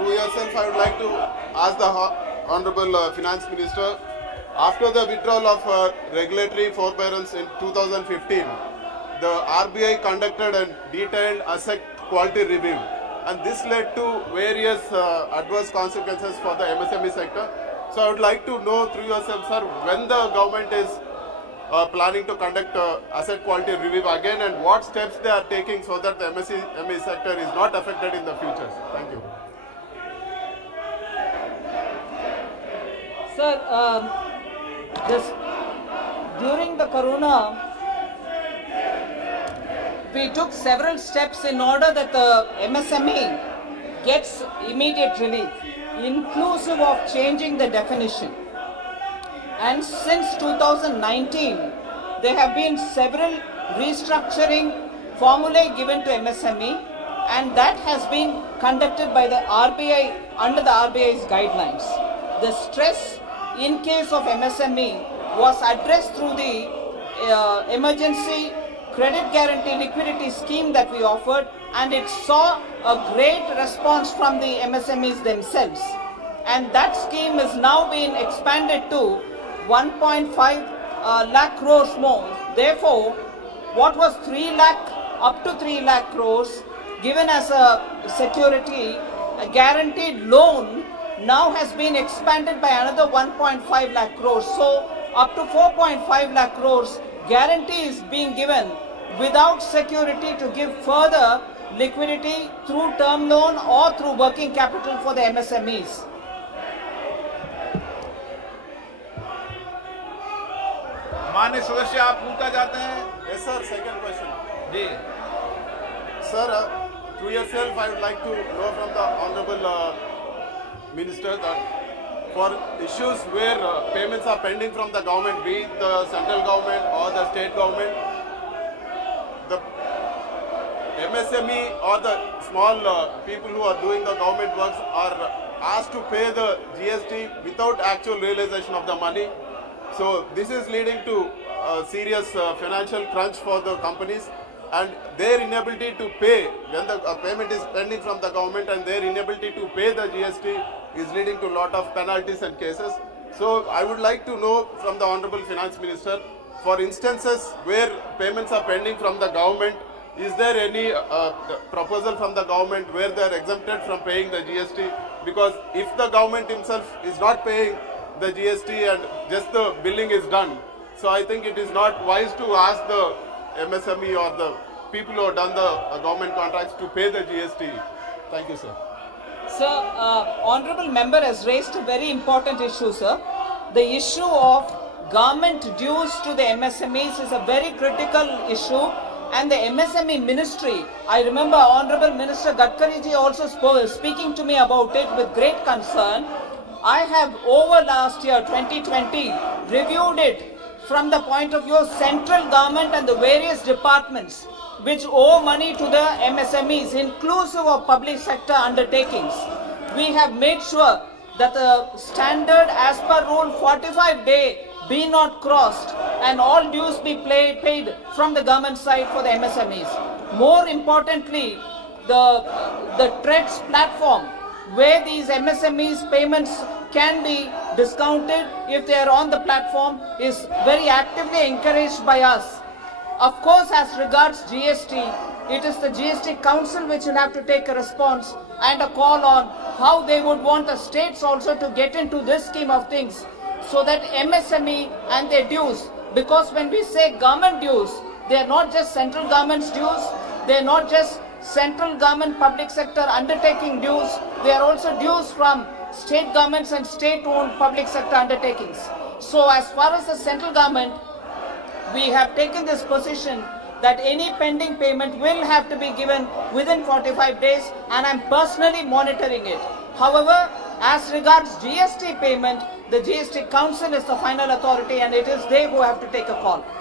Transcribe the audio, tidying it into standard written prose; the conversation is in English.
through yourself, I would like to ask the Honorable Finance Minister, after the withdrawal of regulatory forbearance in 2015, the RBI conducted a detailed asset quality review, and this led to various adverse consequences for the MSME sector. So I would like to know through yourself, sir, when the government is planning to conduct asset quality review again, and what steps they are taking so that the MSME sector is not affected in the future. Thank you. Sir, during the corona, we took several steps in order that the MSME gets immediate relief, inclusive of changing the definition. And since 2019, there have been several restructuring formulae given to MSME, and that has been conducted by the RBI under the RBI's guidelines. The stress in case of MSME was addressed through the emergency credit guarantee liquidity scheme that we offered, and it saw a great response from the MSMEs themselves. And that scheme is now being expanded to 1.5 lakh crores more. Therefore, what was 3 lakh up to 3 lakh crores given as a security, a guaranteed loan, now has been expanded by another 1.5 lakh crores. So up to 4.5 lakh crores guarantee is being given without security to give further liquidity through term loan or through working capital for the MSMEs. माननीय सदस्य आप पूछना चाहते हैं? Yes, sir. Second question. Ji Sir, through yourself, I would like to know from the Honorable Minister that for issues where payments are pending from the government, be it the central government or the state government, the MSME or the small people who are doing the government works are asked to pay the GST without actual realization of the money. So this is leading to a serious financial crunch for the companies, and their inability to pay when the payment is pending from the government, and their inability to pay the GST is leading to a lot of penalties and cases. So I would like to know from the Honorable Finance Minister, for instances where payments are pending from the government, is there any proposal from the government where they are exempted from paying the GST? Because if the government himself is not paying the GST and just the billing is done, so I think it is not wise to ask the MSME or the people who have done the government contracts to pay the GST. Thank you, sir. Sir, Honorable Member has raised a very important issue, sir. The issue of government dues to the MSMEs is a very critical issue, and the MSME ministry, I remember Honorable Minister Gadkari ji also speaking to me about it with great concern. I have over last year 2020 reviewed it from the point of view of central government and the various departments which owe money to the MSMEs, inclusive of public sector undertakings. We have made sure that the standard as per rule 45-day be not crossed and all dues be paid from the government side for the MSMEs. More importantly, the TREDS platform, where these MSMEs payments can be discounted if they are on the platform, is very actively encouraged by us. Of course, as regards GST, it is the GST Council which will have to take a response and a call on how they would want the states also to get into this scheme of things, so that MSME and their dues, because when we say government dues, they are not just central government's dues, they are not just central government public sector undertaking dues, they are also dues from state governments and state-owned public sector undertakings. So as far as the central government, we have taken this position that any pending payment will have to be given within 45 days, and I am personally monitoring it. However, as regards GST payment, the GST Council is the final authority, and it is they who have to take a call.